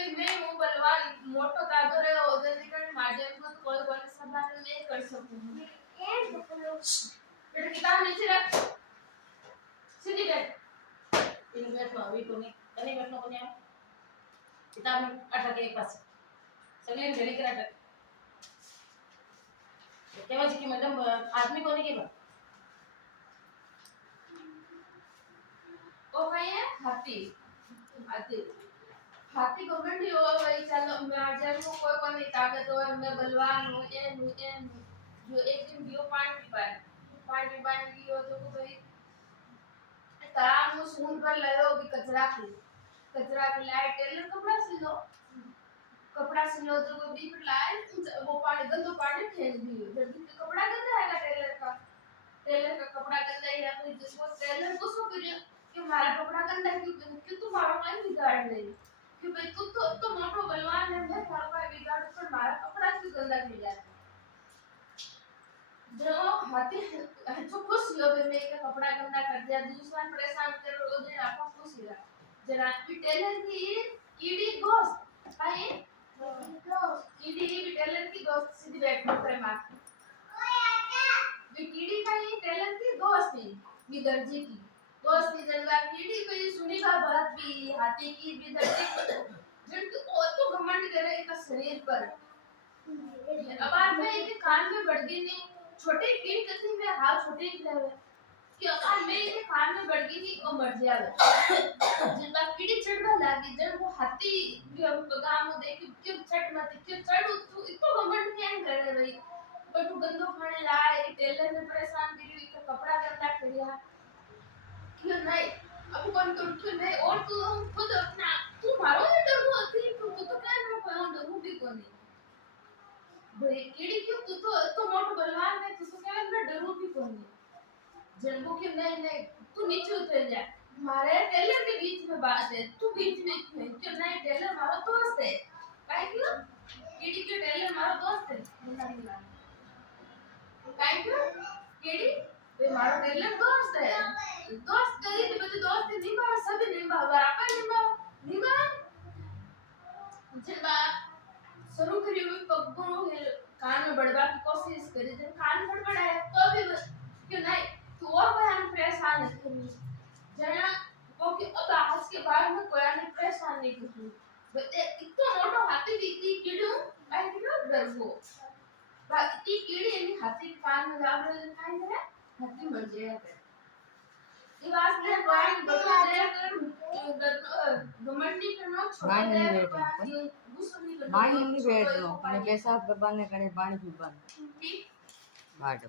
भाई मैं वो बलवान मोटो ताजो रे जल्दी कर माध्यम को कॉल कॉल सभा में मैं कर सकूं ए बोलो बेटा किताब नीचे रख सीधी बैठ इन बैठ अभी को नहीं कने बैठनो कोने किताब अटक एक पास सगळे घरी कर अटक केवा जी की मैडम आदमी कोने के बा ओ भाई है हाथी हाथी हाथी गवर्नमेंट ही हो भाई चलो मैं आजर को कोई कोई ताकत और मैं बलवान हूं ए जो एक दिन दियो पानी की हो तो भाई ताम में सूंड पर ले लो भी कचरा की लाए टेलर कपड़ा सिलो जो को भी लाए वो पानी गंदो पानी फेंक दियो जब कपड़ा गंदा है टेलर का कपड़ा गंदा है या फिर जिसको टेलर को सो फिर कि हमारा कपड़ा गंदा है कि तुम्हारा काम बिगाड़ दे कि भाई तू तो मोटो बलवान है मैं थारा का बिगाड़ पर हमारा कपड़ा क्यों गंदा कर जाता जो हाथी जो खुश हो बे मैं का कपड़ा गंदा कर दिया दूसरा परेशान कर रो दे आपको खुश ही जरा भी टेलर की कीड़ी दोस्त आए कीड़ी भी टेलर की दोस्त सीधी बैठ पर मार भी कीड़ी का ही टेलर की दोस्त थी भी दर्जी की दोस्त थी जलवा कीड़ी पे सुनी का बात भी हाथी की भी दर्जी जब तो घमंड करे इसका शरीर पर अब आज मैं इनके कान में बढ़ गई नहीं छोटे कीड़ कथी में हाथ छोटे ही रहे कि अब मैं इनके कान में बढ़ गई थी और मर जावे जब बात कीड़ी चढ़ने लगी जब वो हाथी गांव में देख क्यों चढ़ मत क्यों चढ़ तू इतो घमंड क्या करे भाई पर तू गंदो खाने लाए टेलर ने परेशान करी इसका कपड़ा गंदा करिया क्यों नहीं अब कौन क्यों नहीं और तू खुद अपना तू मारो ये डरो थी तू तो क्या ना डरू भी कोनी भाई कीड़ी क्यों तू तो मोटो बलवान है तू तो क्या मैं डरू भी कोनी जन्मो के नहीं तू नीचे उतर जा हमारे टेलर के बीच में बात है तू बीच में क्यों नहीं टेलर हमारा दोस्त है काहे क्यों कीड़ी क्यों टेलर हमारा दोस्त है काहे क्यों कीड़ी वे हमारा टेलर दोस्त है दोस्त करी तो बच्चे दोस्त नहीं बा सभी नहीं बा बराबर नहीं बा जब शुरू करी हुई पगों कान में बढ़वा की कोशिश करी जब कान बड़बड़ाया तो भी क्यों नहीं तो और बयान परेशान है जना वो कि अब आज के बाद में कोई नहीं परेशान नहीं करूं बते इतना मोटो हाथी दिखती कीड़ू आई क्यों डर वो बाकी कीड़ी इन हाथी कान में जाव रहे दिखाई दे हाथी मर जाएगा ये बात ने बयान बता दे कर घमंडी करना छोड़ दे माई नहीं बैठ रो मैंने पेशाब करवाने करे पानी पीवाने बाट